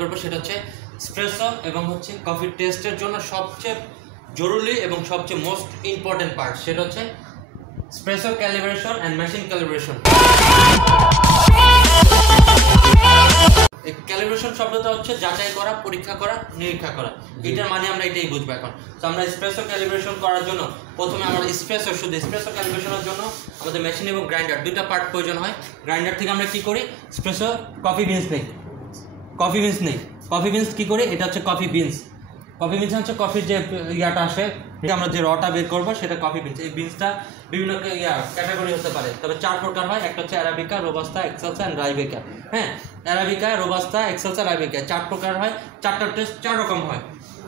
করব সেটা হচ্ছে এসপ্রেসো এবং হচ্ছে কফি টেস্টের জন্য সবচেয়ে জরুরি এবং সবচেয়ে মোস্ট ইম্পর্টেন্ট পার্ট, সেটা হচ্ছে espresso calibration and machine calibration. এই ক্যালিব্রেশন শব্দটা হচ্ছে যাচাই করা, পরীক্ষা করা, নিরীক্ষা করা। এটার মানে আমরা এটাই বুঝবো এখন। তো আমরা এসপ্রেসো ক্যালিব্রেশন করার জন্য প্রথমে আমরা শুধু এসপ্রেসো ক্যালিব্রেশনের জন্য আমাদের মেশিন এবং গ্রাইন্ডার দুইটা পার্ট প্রয়োজন হয়। গ্রাইন্ডার থেকে আমরা কি করি, এসপ্রেসো কফি বিনস নেই, কফি বিনস কি করি, এটা হচ্ছে কফি বিনস হচ্ছে কফির যে ইয়াটা আসে, আমরা যে রটা বের করবো সেটা কফি বিনস। এই বিনসটা বিভিন্ন ক্যাটাগরি হতে পারে, তবে 4 প্রকার হয়। একটা হচ্ছে অ্যারাবিকা, রোবাস্তা, এক্সেলসা অ্যান্ড রাইবেকা। হ্যাঁ, অ্যারাবিকা, রোবাস্তা, এক্সেলসা, রাইবেকা 4 প্রকার হয়। 4টা টেস্ট 4 রকম হয়।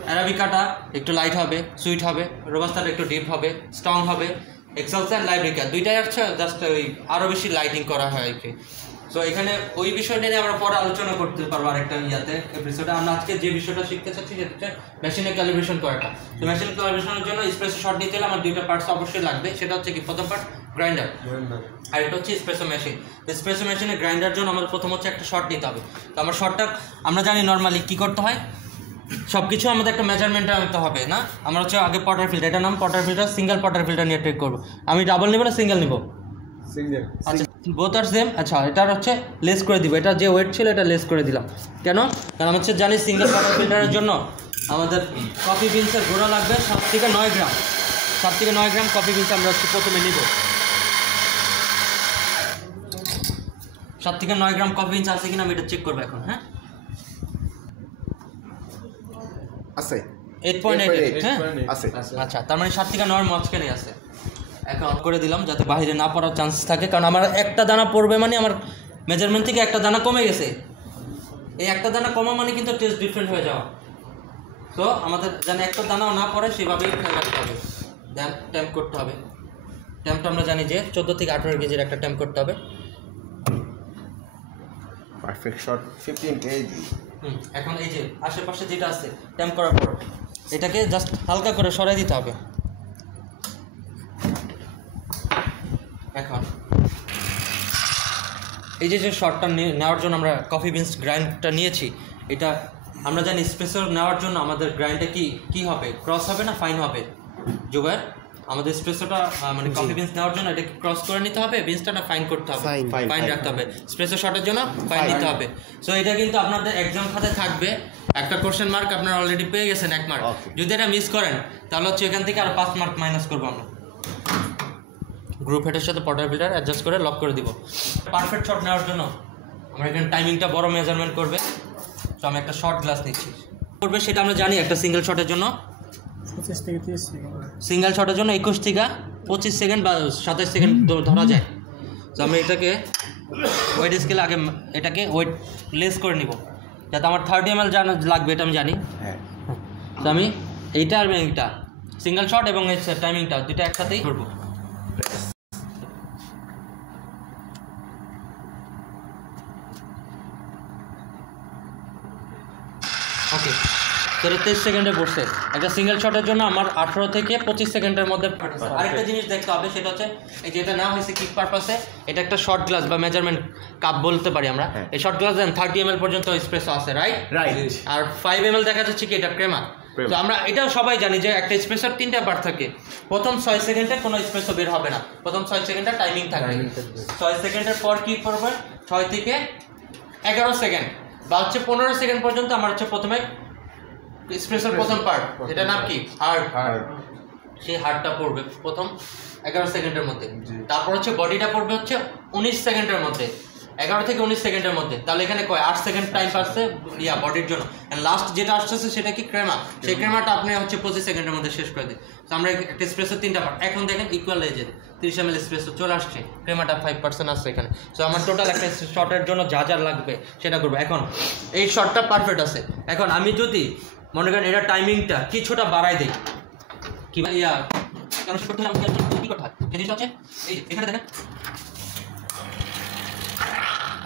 অ্যারাবিকাটা একটু লাইট হবে, সুইট হবে, রোবাস্তাটা একটু ডিপ হবে, স্ট্রং হবে, এক্সেলসা অ্যান্ড রাইবেকা দুইটাই হচ্ছে জাস্ট ওই আরও বেশি লাইটিং করা হয় আর কি। সো এখানে ওই বিষয়টা নিয়ে আমরা পরে আলোচনা করতে পারবো আরেকটা এপিসোডে। আমরা আজকে যে বিষয়টা শিখতে চাচ্ছি সেটা হচ্ছে মেশিনে ক্যালিব্রেশন করাটা। তো মেশিন ক্যালিব্রেশনের জন্য এসপ্রেসো শট নিতে হলে আমার দুইটা পার্টস অবশ্যই লাগবে। সেটা হচ্ছে কি, প্রথম পার্ট গ্রাইন্ডার, আর এটা হচ্ছে এসপ্রেসো মেশিন। এসপ্রেসো মেশিনে গ্রাইন্ডার জন্য আমাদের প্রথম হচ্ছে একটা শট নিতে হবে। তো আমার শটটা আমরা জানি নর্মালি কী করতে হয়, সব কিছু আমাদের একটা মেজারমেন্টে আনতে হবে না। আমরা হচ্ছে আগে পটার ফিল্টার, এটার নাম Potter filter, single Potter filter নিয়ে ট্রেক করবো। আমি ডাবল নিব না সিঙ্গেল নিব? সিঙ্গেল। আচ্ছা, বোথ আর সেম। আচ্ছা, এটার হচ্ছে লেস করে দিব, এটা যে ওয়েট ছিল এটা লেস করে দিলাম। কেন? কারণ আমি হচ্ছে জানি সিঙ্গেল পটার ফিল্টারের জন্য আমাদের কফি বিনসের গুঁড়া লাগবে 7 থেকে 9 গ্রাম। 7 থেকে 9 গ্রাম কফি বিনস আমরা হচ্ছে প্রথমে নিব। 7 থেকে 9 গ্রাম কফি বিনস আছে কিনা আমি এটা চেক করবো এখন। হ্যাঁ, আছে 8.8। হ্যাঁ আছে। আচ্ছা, তার মানে 7 থেকে 9 মাঝখানে আছে। এখন অফ করে দিলাম যাতে বাইরে না পড়ার চান্স থাকে, কারণ আমার একটা দানা পড়বে মানে আমার মেজারমেন্ট থেকে একটা দানা কমে গেছে। এই একটা দানা কমা মানে কিন্তু টেস্ট ডিফারেন্ট হয়ে যাওয়া। তো আমাদের যেন একটা দানাও না পড়ে সেভাবেই খেয়াল রাখতে হবে। ট্যাম্প করতে হবে। ট্যাম্পটা আমরা জানি যে 14 থেকে 18 কেজির একটা ট্যাম্প করতে হবে। Perfect shot 15 KG. এখন এই যে আশেপাশে যেটা আছে ট্যাম্প করার পর এটাকে জাস্ট হালকা করে সরাই দিতে হবে। এখন এই যে শটটা নেওয়ার জন্য আমরা কফি বিনস গ্রাইন্ডটা নিয়েছি, এটা আমরা জানি এসপ্রেসো নেওয়ার জন্য আমাদের গ্রাইন্ডটা কি হবে, ক্রস হবে না ফাইন হবে? জুবায়ের, আমাদের এসপ্রেসোটা মানে কফি বিনস নেওয়ার জন্য এটাকে ক্রস করে নিতে হবে, বিনসটা ফাইন করতে হবে, ফাইন রাখতে হবে। এসপ্রেসো শটের জন্য ফাইন নিতে হবে। সো এটা কিন্তু আপনাদের এক্সাম খাতে থাকবে, একটা কোশ্চেন মার্ক আপনারা অলরেডি পেয়ে গেছেন 1 মার্ক। যদি এটা মিস করেন তাহলে হচ্ছে এখান থেকে আর 5 মার্ক মাইনাস করবো আমরা। গ্রুপ হেডের সাথে পটার ফিল্টার অ্যাডজাস্ট করে লক করে দিব। পারফেক্ট শট নেওয়ার জন্য আমরা এখানে টাইমিংটা বড় মেজারমেন্ট করবে। তো আমি একটা শর্ট গ্লাস নিচ্ছি, করবে সেটা আমরা জানি। একটা সিঙ্গেল শটের জন্য 25 থেকে 30 সেকেন্ড, সিঙ্গেল শটের জন্য 21 থেকে 25 সেকেন্ড বা 27 সেকেন্ড ধরা যায়। তো আমি এটাকে ওয়েট স্কেলে আগে এটাকে ওয়েট লেস করে নিব যাতে আমার 30 ml লাগবে, এটা আমি জানি। হ্যাঁ, তো আমি এইটা আর এইটা সিঙ্গেল শট এবং টাইমিংটা দুটো একসাথেই করবো। ওকে, 30 সেকেন্ডে বসছে। একটা সিঙ্গেল শটের জন্য আমার 18 থেকে 25 সেকেন্ডের মধ্যে। আরেকটা জিনিস দেখতে হবে, সেটা হচ্ছে এই যেটা নেওয়া হয়েছে কিক পারপাসে, এটা একটা শর্ট গ্লাস বা মেজারমেন্ট কাপ বলতে পারি আমরা। এই শর্ট গ্লাস দেন 30 ml পর্যন্ত এসপ্রেসো আছে, রাইট? আর 5 ml দেখা যাচ্ছে কি এটা ক্রেমা। তো আমরা এটাও সবাই জানি যে একটা এসপ্রেসোর 3টা পার্ট থাকে। প্রথম 6 সেকেন্ডে কোনো এসপ্রেসো বের হবে না, প্রথম 6 সেকেন্ডের টাইমিং থাকবে। 6 সেকেন্ডের পর কি করবে, 6 থেকে 11 সেকেন্ড বা হচ্ছে 15 সেকেন্ড পর্যন্ত আমার হচ্ছে প্রথমে এসপ্রেসোর প্রথম পার্ট, এটা নাম কি হার্ড, সেই হার্ডটা পড়বে প্রথম 11 সেকেন্ডের মধ্যে। তারপর হচ্ছে বডিটা পড়বে হচ্ছে 19 সেকেন্ডের মধ্যে, 11 থেকে 19 সেকেন্ডের মধ্যে। তাহলে এখানে 8 সেকেন্ড টাইম পাচ্ছে বডির জন্য। লাস্ট যেটা আসতেছে সেটা কি ক্রেমা, সেই ক্রেমাটা আপনি হচ্ছে 25 সেকেন্ডের মধ্যে শেষ করে দিন। তো আমরা একটা এসপ্রেসোর 3টা পার্ট, এখন দেখেন ইকুয়াল এজের 30 ml এসপ্রেসো চলে আসছে, ক্রেমাটা 5% আসছে এখানে। সো আমার টোটাল একটা শটের জন্য যা যা লাগবে সেটা করবো। এখন এই শটটা পারফেক্ট আছে। এখন আমি যদি মনে করেন এটা টাইমিংটা কিছুটা বাড়াই দিই, কি করতে হয় কি করতে হয়, জিনিস হচ্ছে এই এখানে দেখেন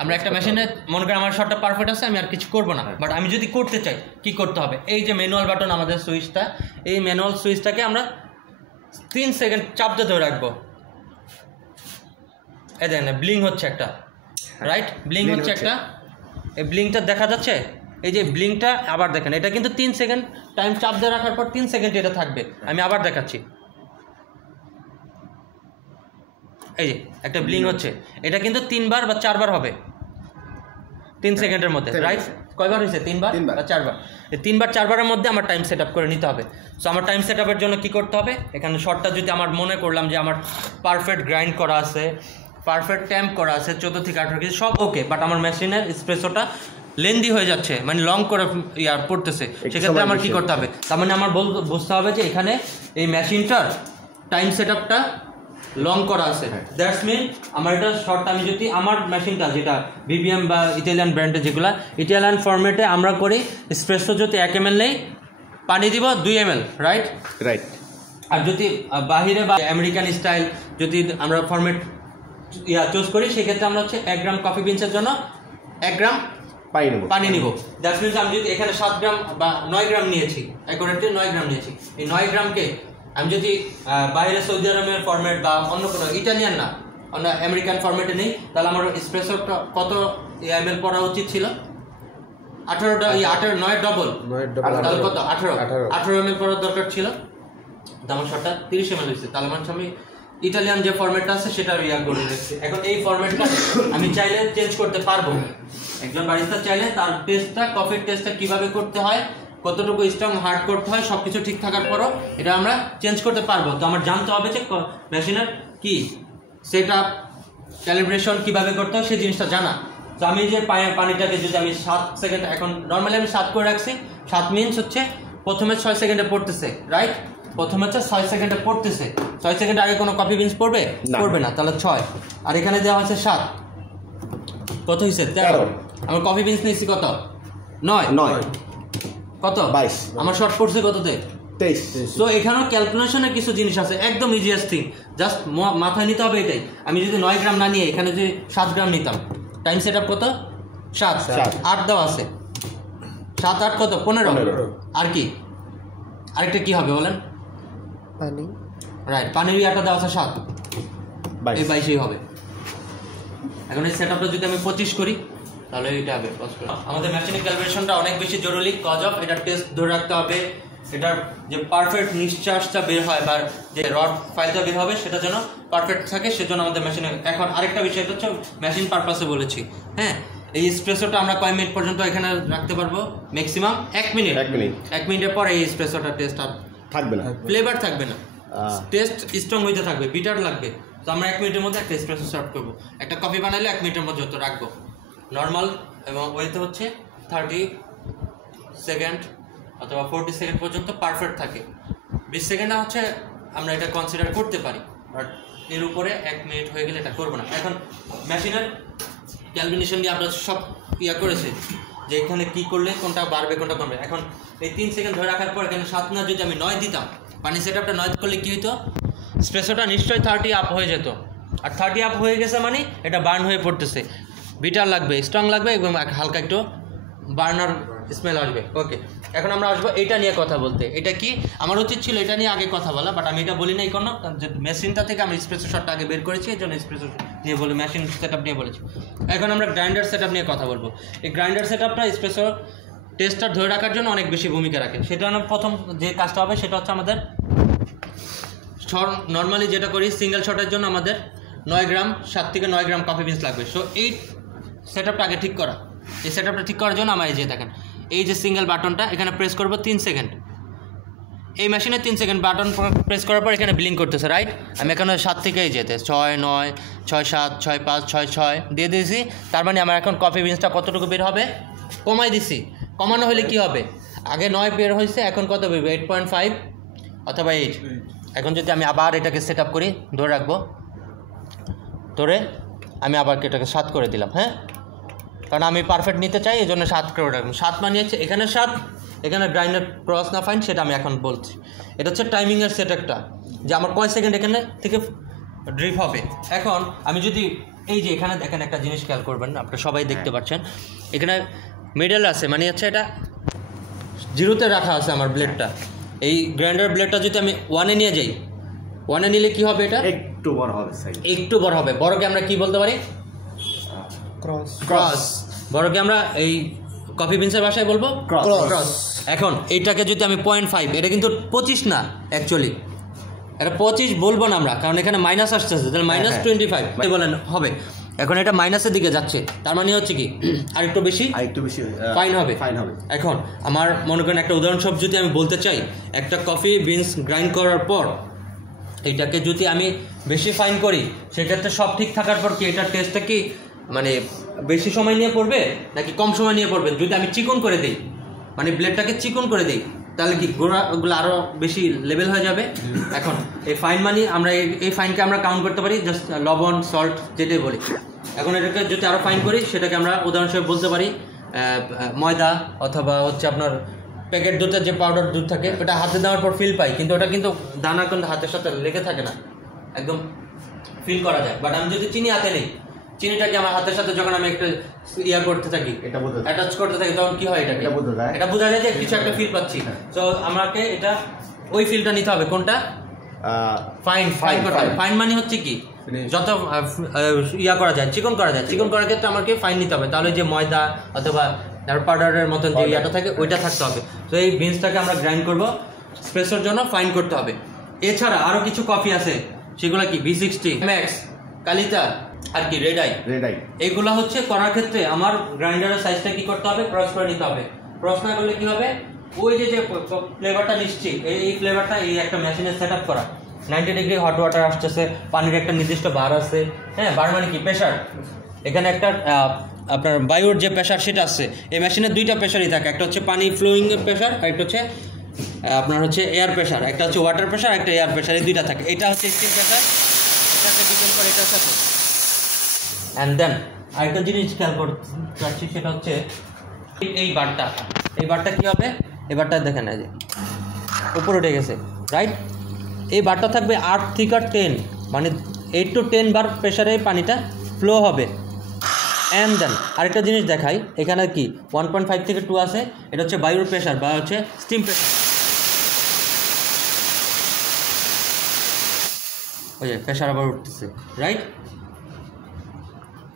আমরা একটা মেশিনে মনে করেন আমার শটটা পারফেক্ট আছে, আমি আর কিছু করবো না। বাট আমি যদি করতে চাই কি করতে হবে, এই যে ম্যানুয়াল বাটন আমাদের সুইচটা, এই ম্যানুয়াল সুইচটাকে আমরা 3 সেকেন্ড চাপতে ধরে রাখবো। এই দেখেন ব্লিং হচ্ছে একটা, রাইট? ব্লিং হচ্ছে একটা, এই ব্লিংটা দেখা যাচ্ছে এই যে ব্লিংটা আবার দেখেন, এটা কিন্তু 3 সেকেন্ড টাইম চাপ দিয়ে রাখার পর 3 সেকেন্ড এটা থাকবে। আমি আবার দেখাচ্ছি, এই যে একটা ব্লিং হচ্ছে, এটা কিন্তু 3 বার বা 4 বার হবে 3 সেকেন্ডের মধ্যে, রাইট? কয়বার হয়েছে? 3 বার বা 4 বার। এই 3 বার 4 বারের মধ্যে আমার টাইম সেট আপ করে নিতে হবে। সো আমার টাইম সেট আপের জন্য কী করতে হবে? এখানে শর্টটা যদি আমার মনে করলাম যে আমার পারফেক্ট গ্রাইন্ড করা আছে, পারফেক্ট ট্যাম্প করা আছে, 14 থেকে 18 কেজি সব ওকে, বাট আমার মেশিনের এসপ্রেসোটা লেন্দি হয়ে যাচ্ছে, মানে লং করে পড়তেছে, সেক্ষেত্রে আমার কী করতে হবে? তার মানে আমার বুঝতে হবে যে এখানে এই মেশিনটার টাইম সেট আপটা লং করা আছে। দ্যাটস মিন আমার এটা শর্ট, আমি যদি আমার মেশিনটা যেটা বিবিএম বা ইটালিয়ান ব্র্যান্ডের যেগুলো ইটালিয়ান ফরম্যাটে আমরা করি, এসপ্রেসো যদি 1 ml নেই, পানি দিব 2 ml, রাইট? রাইট। আর যদি বাহিরে বা আমেরিকান স্টাইল যদি আমরা ফরম্যাট চুজ করি, সেক্ষেত্রে আমরা হচ্ছে 1 গ্রাম কফি বিনসের জন্য 1 গ্রাম পানি নিব। দ্যাটস মিনস আমি যদি এখানে 7 গ্রাম বা 9 গ্রাম নিয়েছি, অ্যাকুরেটলি 9 গ্রাম নিয়েছি, এই 9 গ্রামকে আমি যদি বাইরে সৌদি আরবের ফরম্যাট বা অন্য কোনো ইটালিয়ান না অন্য আমেরিকান ফরম্যাটে নেই, তাহলে আমার এসপ্রেসোটা কত ml পড়া উচিত ছিল? 18টা, 9 ডবল, তাহলে কত? 18 ml পড়ার দরকার ছিল। আমার শর্টটা 30 ml হয়েছে, তাহলে মানে আমি ইটালিয়ান যে ফরম্যাটটা আছে সেটা করে রেখেছি। এখন এই ফরম্যাটটা আমি চাইলে চেঞ্জ করতে পারবো। একজন বারিস্তা চাইলে তার টেস্টটা, কফির টেস্টটা কিভাবে করতে হয়, কতটুকু স্ট্রং হার্ড করতে হয়, সব কিছু ঠিক থাকার পরও এটা আমরা চেঞ্জ করতে পারবো। তো আমার জানতে হবে যে মেশিনের কি সেট আপ, ক্যালিব্রেশন কীভাবে করতে হয় সেই জিনিসটা জানা। তো আমি যে পানিটাকে যদি আমি 7 সেকেন্ড, এখন নর্মালি আমি 7 করে রাখছি, 7 মিনিটস হচ্ছে প্রথমে 6 সেকেন্ডে পড়তেছে, রাইট? প্রথমে হচ্ছে 6 সেকেন্ডে পড়তেছে, 6 সেকেন্ড আগে কোনো কফি বিনস পড়বে না, তাহলে 6, আর এখানে দেওয়া হচ্ছে 7, কত হয়েছে? 13। আমার কফি বিনস নিয়েছি কত? 9, কত? 22। আমার শর্ট পড়ছে কততে? 23। সো এখানেও ক্যালকুলেশনের কিছু জিনিস আছে, একদম ইজিয়েস্ট থিং, জাস্ট মাথায় নিতে হবে এটাই। আমি যদি 9 গ্রাম না নিয়ে এখানে যদি 7 গ্রাম নিতাম, টাইম সেট আপ কত? 7, 8 দেওয়া আছে, 7 8 কত? 15। আর কি আরেকটা কি হবে বলেন? পানি, রাইট? পানির ইয়াটা দেওয়া আছে 7, এই 22ই হবে। এখন এই সেট আপটা যদি আমি 25 করি, তাহলে এটা হবে। আমাদের মেশিনের ক্যালিব্রেশনটা অনেক বেশি জরুরি, কজ অফ এটার টেস্ট ধরে রাখতে হবে, এটার যে পারফেক্ট নিশ্বাসটা বের হয় বা যে রড ফাইলটা বের হবে সেটা যেন পারফেক্ট থাকে, সেজন্য আমাদের মেশিনে। এখন আরেকটা বিষয় হচ্ছে মেশিন পারপাসে বলেছি, হ্যাঁ, এই এসপ্রেসোটা আমরা কয় মিনিট পর্যন্ত এখানে রাখতে পারবো? Maximum 1 minute. 1 মিনিটের পর এই এসপ্রেসোটা টেস্ট আর থাকবে না, ফ্লেভার থাকবে না, টেস্ট স্ট্রং হইতে থাকবে, বিটার লাগবে। তো আমরা 1 মিনিটের মধ্যে একটা এসপ্রেসো সার্ভ করবো। একটা কফি বানাইলে 1 মিনিটের মধ্যে যত রাখবো নর্মাল, এবং ওয়েতে হচ্ছে 30 সেকেন্ড অথবা 40 সেকেন্ড পর্যন্ত পারফেক্ট থাকে। 20 সেকেন্ডে হচ্ছে আমরা এটা কনসিডার করতে পারি, বাট এর উপরে 1 মিনিট হয়ে গেলে এটা করবো না। এখন মেশিনের ক্যালকুলেশন দিয়ে আমরা সব করেছি যে এখানে কী করলে কোনটা বাড়বে কোনটা কমবে। এখন এই 3 সেকেন্ড ধরে রাখার পর এখানে 7 না যদি আমি 9 দিতাম, পানি সেট আপটা 9 করলে কী হতো? স্প্রেসোটা নিশ্চয়ই 30 আপ হয়ে যেত, আর 30 আপ হয়ে গেছে মানে এটা বার্ন হয়ে পড়তেছে, বিটার লাগবে, স্ট্রং লাগবে এবং হালকা একটু বার্নার স্মেল আসবে। ওকে, এখন আমরা আসবো এটা নিয়ে কথা বলতে। এটা কি আমার উচিত ছিল এটা নিয়ে আগে কথা বলা, বাট আমি এটা বলি না, এই কোনো যে মেশিনটা থেকে আমি এসপ্রেসো শটটা আগে বের করেছি, এই জন্য এসপ্রেসো নিয়ে বলি, মেশিন সেট আপ নিয়ে বলেছি। এখন আমরা গ্রাইন্ডার সেট আপ নিয়ে কথা বলবো। এই গ্রাইন্ডার সেট আপটা এসপ্রেসো টেস্টটা ধরে রাখার জন্য অনেক বেশি ভূমিকা রাখে। সেটা প্রথম যে কাজটা হবে সেটা হচ্ছে আমাদের নর্মালি যেটা করি সিঙ্গেল শটের জন্য আমাদের 9 গ্রাম 7 থেকে 9 গ্রাম কফি বিনস লাগবে। সো এই সেট আপটা আগে ঠিক করা। এই সেট আপটা ঠিক করার জন্য আমার এই যে দেখেন এই যে সিঙ্গেল বাটনটা এখানে প্রেস করবো 3 সেকেন্ড। এই মেশিনে 3 সেকেন্ড বাটন প্রেস করার পর এখানে ব্লিঙ্ক করতেছে, রাইট? আমি এখানে 7 থেকেই যেতে 6 9 6 7 6 5 6 6 দিয়ে দিয়েছি। তার মানে আমার এখন কফি বিনসটা কতটুকু বের হবে? কমাই দিছি। কমানো হলে কি হবে? আগে 9 বের হয়েছে, এখন কত বেরবে? 8.5 অথবা 8। এখন যদি আমি আবার এটাকে সেট আপ করি, ধরে রাখবো, ধরে আমি আবার এটাকে 7 করে দিলাম, হ্যাঁ, কারণ আমি পারফেক্ট নিতে চাই, এই জন্য 7 করে রাখবো। 7 মানিয়েছে এখানে 7, এখানে গ্রাইন্ডার ক্রস না ফাইন সেটা আমি এখন বলছি। এটা হচ্ছে টাইমিংয়ের সেট একটা, যে আমার কয় সেকেন্ড এখানে থেকে ড্রিপ হবে। এখন আমি যদি এই যে এখানে দেখেন একটা জিনিস খেয়াল করবেন, আপনারা সবাই দেখতে পাচ্ছেন এখানে মিডল আছে, মানে হচ্ছে এটা 0-তে রাখা আছে আমার ব্লেডটা। এই গ্রাইন্ডার ব্লেডটা যদি আমি 1-এ নিয়ে যাই, 1-এ নিলে কি হবে? এটা একটু বড় হবে, একটু বড় হবে। বড়কে আমরা কি বলতে পারি? ক্রস। বড়কে আমরা এই কফি বিনসের ভাষায় বলবো Cross. ক্রস। এখন এইটাকে যদি আমি 0.5, এটা কিন্তু 25 না অ্যাকচুয়ালি, এটা 25 বলবো না আমরা, কারণ এখানে মাইনাস আসতেছে, তাহলে -25 বলেন হবে। এখন এটা মাইনাসের দিকে যাচ্ছে, তার মানে হচ্ছে কি আরেকটু বেশি ফাইন হবে। এখন আমার মনে করেন একটা উদাহরণস্বরূপ যদি আমি বলতে চাই, একটা কফি বিনস গ্রাইন্ড করার পর এইটাকে যদি আমি বেশি ফাইন করি, সেক্ষেত্রে সব ঠিক থাকার পর কি এটার টেস্টটা কি মানে বেশি সময় নিয়ে পড়বে নাকি কম সময় নিয়ে পড়বে? যদি আমি চিকন করে দিই, মানে ব্লেডটাকে চিকন করে দিই, তাহলে কি গোড়াগুলো আরও বেশি লেভেল হয়ে যাবে। এখন এই ফাইন মানে আমরা এই ফাইনকে আমরা কাউন্ট করতে পারি জাস্ট লবণ, সল্ট যেটাই বলি। এখন এটাকে যদি আরও ফাইন করি, সেটাকে আমরা উদাহরণস্বরূপ বলতে পারি ময়দা, অথবা হচ্ছে আপনার প্যাকেট দুধের যে পাউডার দুধ থাকে, ওটা হাতে দেওয়ার পর ফিল পাই, কিন্তু ওটা কিন্তু দানা কিন্তু হাতের সাথে লেগে থাকে না, একদম ফিল করা যায়। বাট আমি যদি চিনি হাতে নেই, চিনিটাকে আমার হাতের সাথে যখন আমি একটা করতে থাকি, অ্যাটাচ করতে থাকি, তখন কি হয় এটা বোঝা যায় যে কিছু একটা ফিল পাচ্ছি। তো আমাকে এটা ওই ফিলটা নিতে হবে, কোনটা? ফাইন করতে হবে। ফাইন মানে হচ্ছে কি যত করা যায়, চিকন করা যায়। চিকন করার ক্ষেত্রে আমাকে ফাইন নিতে হবে, তাহলে যে ময়দা অথবা পাউডারের মতন যে ইয়াটা থাকে ওইটা থাকতে হবে। তো এই বিনসটাকে আমরা গ্রাইন্ড করবো, স্পেসের জন্য ফাইন করতে হবে। এছাড়া আরও কিছু কফি আছে, সেগুলো কি V60, ম্যাক্স, কালিতা আর কি রেড আই। এইগুলো হচ্ছে করার ক্ষেত্রে আমার গ্রাইন্ডারের সাইজটা কি করতে হবে, ক্রস করে নিতে হবে। ক্রস না করলে কি হবে, ওই যে ফ্লেভারটা নিচ্ছি, এই ফ্লেভারটা এই একটা মেশিনে সেট আপ করা, 90 ডিগ্রি হট ওয়াটার আসতেছে, পানির একটা নির্দিষ্ট বার আছে, হ্যাঁ, বার মানে কি প্রেশার, এখানে একটা আপনার বায়ুর যে প্রেশার সেটা আসছে। এই মেশিনে দুইটা প্রেশারই থাকে, একটা হচ্ছে পানি ফ্লোয়িং এর প্রেশার, আর একটা হচ্ছে আপনার হচ্ছে এয়ার প্রেশার, একটা হচ্ছে ওয়াটার প্রেশার, একটা এয়ার প্রেশার, এই দুইটা থাকে। এটা হচ্ছে স্টিম প্রেশার, এটাকে ডিপেন্ড করে এটার সাথে। অ্যান্ড দেন আরেকটা জিনিস খেয়াল করতে চাচ্ছি, সেটা হচ্ছে এই বারটা কী হবে, এই বারটা দেখেন এই যে উপরে উঠে গেছে, রাইট? এই বারটা থাকবে 8 থেকে 10, মানে 8 to 10 বার প্রেশারে পানিটা ফ্লো হবে। অ্যান্ড দেন আরেকটা জিনিস দেখাই, এখানে কি 1.5 থেকে 2 আছে, এটা হচ্ছে বায়ুর প্রেশার বা হচ্ছে স্টিম প্রেশার। ওই যে প্রেশার আবার উঠতেছে, রাইট?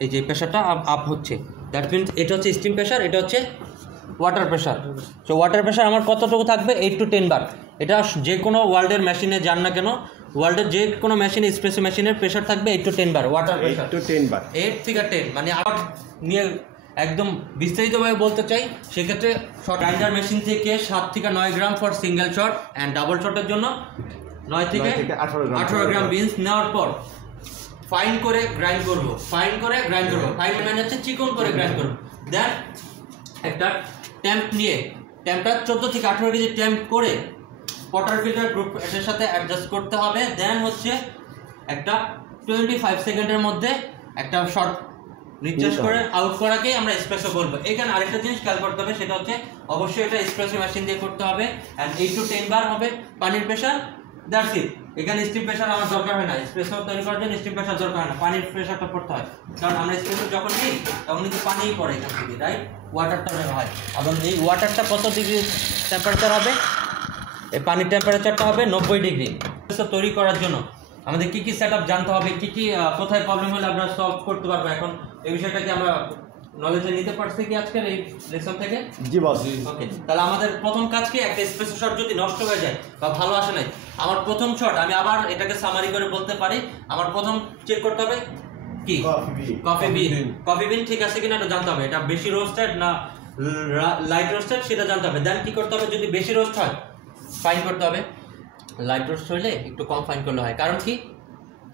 এই যে প্রেশারটা আপ হচ্ছে, দ্যাট মিনস এটা হচ্ছে স্টিম প্রেশার, এটা হচ্ছে water pressure. So water pressure আমার কতটুকু থাকবে, 8 to 10 বার। এটা যে কোনো ওয়ার্ল্ডের মেশিনে যান না কেন, ওয়ার্ল্ডের যে কোনো মেশিনে, এসপ্রেসো মেশিনের প্রেশার থাকবে 8 to 10 বার ওয়াটার প্রেশার। 8 থেকে 10 মানে আবার নিয়ে একদম বিস্তারিতভাবে বলতে চাই, সেক্ষেত্রে গ্রাইন্ডার মেশিন থেকে 7 থেকে 9 gram for single shot, and double শটের জন্য 9 থেকে 18 গ্রাম বিনস নেওয়ার পর ফাইন করে গ্রাইন্ড করবো। ফাইন মানে হচ্ছে চিকন করে গ্রাইন্ড করবো। দেন একটা ট্যাম্প নিয়ে, ট্যাম্পটা 14 থেকে 18 কেজি ট্যাম্প করে ওয়াটার ফিল্টার গ্রুপ এটার সাথে অ্যাডজাস্ট করতে হবে। দেন হচ্ছে একটা 25 সেকেন্ডের মধ্যে একটা শট রিচার্জ করে আউট করাকেই আমরা এসপ্রেসো বলবো। এখানে আরেকটা জিনিস খেয়াল করতে হবে, সেটা হচ্ছে অবশ্যই এটা এসপ্রেসো মেশিন দিয়ে করতে হবে, অ্যান্ড 8 to 10 বার হবে পানির প্রেশার, দ্যাটস ইট। এখানে স্টিম প্রেশার আমার দরকার হয় না, এসপ্রেসো তৈরি করার জন্য স্টিম প্রেশার দরকার হয় না, পানির প্রেশারটা পড়তে হয়, কারণ আমরা এসপ্রেসো যখন নিই তখন কিন্তু পানিই পড়ে এখান থেকে, রাইট? ওয়াটারটা হয়, এবং এই ওয়াটারটা কত ডিগ্রি টেম্পারেচার হবে, এই পানির টেম্পারেচারটা হবে 90 ডিগ্রি। তৈরি করার জন্য আমাদের কী কী সেট আপ জানতে হবে, কী কী কোথায় প্রবলেম হলে আমরা সলভ করতে পারবো, এখন এই বিষয়টাকে আমরা নলেজে নিতে পারছি কি আজকের এই লেসন থেকে? জি বস। ওকে, তাহলে আমাদের প্রথম কাজ কি, একটা এসপ্রেসো শট যদি নষ্ট হয়ে যায় বা ভালো আসে নাই, আমার প্রথম শট, আমি আবার এটাকে সামারি করে বলতে পারি, আমার প্রথম চেক করতে হবে কি, কফি বিন ঠিক আছে কিনা এটা জানতে হবে, এটা বেশি রোস্টেড না লাইট রোস্টেড সেটা জানতে হবে। দেন কি করতে হবে, যদি বেশি রোস্ট হয় ফাইন করতে হবে, লাইট রোস্ট হলে একটু কম ফাইন করলে হয়, কারণ কি,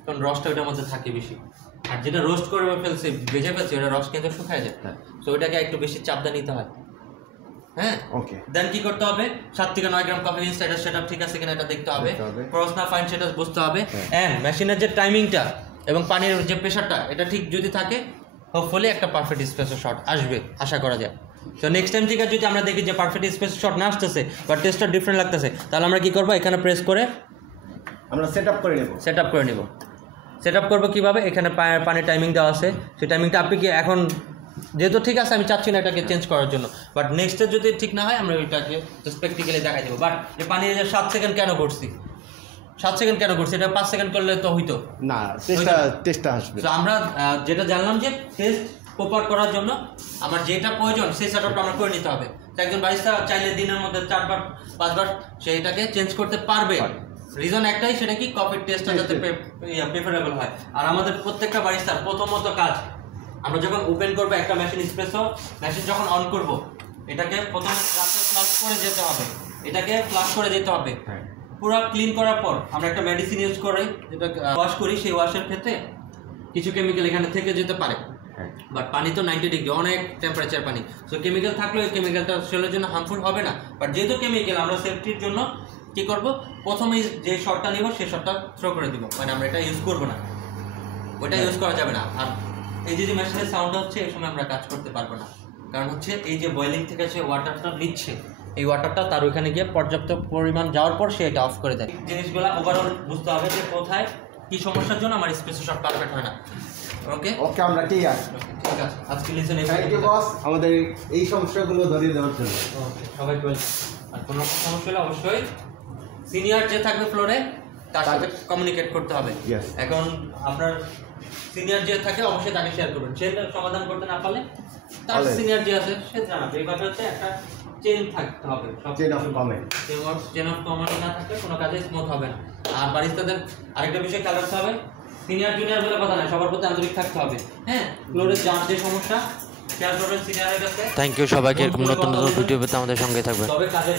কারণ রসটা ওটার মধ্যে থাকে বেশি, আর যেটা রোস্ট করে ফেলছে, ভেজে ফেলছে, ওটা রস কিন্তু শুকায় যায়, তো ওইটাকে একটু বেশি চাপদা নিতে হয়। হ্যাঁ, ওকে। দেন কি করতে হবে, 7 থেকে 9 গ্রাম কফি বিন সেটা ঠিক আছে কিনা এটা দেখতে হবে, ক্রস না ফাইন সেটা বুঝতে হবে, এন্ড মেশিনের যে টাইমিংটা এবং পানির যে প্রেশারটা এটা ঠিক যদি থাকে, হোপফুলি একটা পারফেক্ট এসপ্রেসো শট আসবে, আশা করা যায়। তো নেক্সট টাইম থেকে যদি আমরা দেখি যে পারফেক্ট এসপ্রেসো শট না আসতেছে বা টেস্টটা ডিফারেন্ট লাগতেছে, তাহলে আমরা কি করব, এখানে প্রেস করে আমরা সেট আপ করে নেব। সেট আপ করবো কীভাবে, এখানে পানির টাইমিং দেওয়া আছে, সেই টাইমিংটা আপনি কি এখন যেহেতু ঠিক আছে, আমি চাচ্ছি না এটাকে চেঞ্জ করার জন্য, বাট নেক্সটে যদি ঠিক না হয় আমরা ওইটাকে জাস্ট প্র্যাকটিক্যালি দেখাই দেবো। বাট এই পানির 7 সেকেন্ড কেন করছি, 7 সেকেন্ড কেন করছি, এটা 5 সেকেন্ড করলে তো হইতো না, টেস্টটা আসবে। তো আমরা যেটা জানলাম যে টেস্ট প্রপার করার জন্য আমার যেটা প্রয়োজন সেই সেটআপটা আমরা করে নিতে হবে। তো একজন বারিস্তা চাইলে দিনের মধ্যে 4বার 5বার সেইটাকে চেঞ্জ করতে পারবে। রিজন একটাই, সেটা কি কফির টেস্টটা যাতে প্রেফারেবল হয়। আর আমাদের প্রত্যেকটা বারিস্তার প্রথমত কাজ, আমরা যখন ওপেন করবো একটা মেশিন, এসপ্রেসো মেশিন যখন অন করব, এটাকে প্রথমে ফ্লাশ করে যেতে হবে, এটাকে ফ্লাশ করে যেতে হবে। পুরো ক্লিন করার পর আমরা একটা মেডিসিন ইউজ করে যেটা ওয়াশ করি, সেই ওয়াশের ক্ষেত্রে কিছু কেমিক্যাল এখানে থেকে যেতে পারে। বাট পানি তো 90 ডিগ্রি, অনেক টেম্পারেচার পানি, সো কেমিক্যাল থাকলেও এই কেমিক্যালটা শরীরের জন্য হার্মফুল হবে না। বাট যেহেতু কেমিক্যাল, আমরা সেফটির জন্য কি করব, প্রথমে যে শটটা নিব সেই শটটা থ্রো করে দিব, মানে আমরা এটা ইউজ করব না, ওইটা ইউজ করা যাবে না। আর এই যে মেশিনের সাউন্ড হচ্ছে, এই সময় আমরা কাজ করতে পারবো না, কারণ হচ্ছে এই যে বয়েলিং থেকে যে ওয়াটারটা নিচ্ছে, এই ওয়াটারটা তার ওইখানে গিয়ে পর্যাপ্ত পরিমাণ যাওয়ার পর সে এটা অফ করে দেয়। জিনিসগুলো ওভারঅল বুঝতে হবে যে কোথায় কি সমস্যার জন্য আমার এসপ্রেসো শট পারফেক্ট হয় না। ওকে ওকে, আমরা ক্লিয়ার। ঠিক আছে, আজকে লিসেন থ্যাংক ইউ বস, আমাদের এই সমস্যাগুলো ধরিয়ে দেওয়ার জন্য। ওকে, সবাই ওয়েলকাম। আর কোনো সমস্যা হলে অবশ্যই সিনিয়র যে থাকবে ফ্লোরে তার সাথে কমিউনিকেট করতে হবে। এখন আপনার সিনিয়র যে থাকে অবশ্যই তাকে শেয়ার করবেন, সে সমাধান করতে না পারলে তার সিনিয়র যে আছে সে জানাবে। এইভাবে হচ্ছে একটা চেন থাকতে হবে, chain of comment. Chain of command না থাকলে কোনো কাজে স্মুথ হবে না। আর বারিস্তাদের আরেকটা বিষয় খেয়াল রাখতে হবে, সিনিয়র জুনিয়র বলে কথা নাই, সবার প্রতি আন্তরিক থাকতে হবে। হ্যাঁ, ফ্লোরের যার যে সমস্যা শেয়ার করবেন সিনিয়রের কাছে। থ্যাংক ইউ সবাইকে, এরকম নতুন নতুন ভিডিও পেতে আমাদের সঙ্গে থাকবেন। তবে কাজে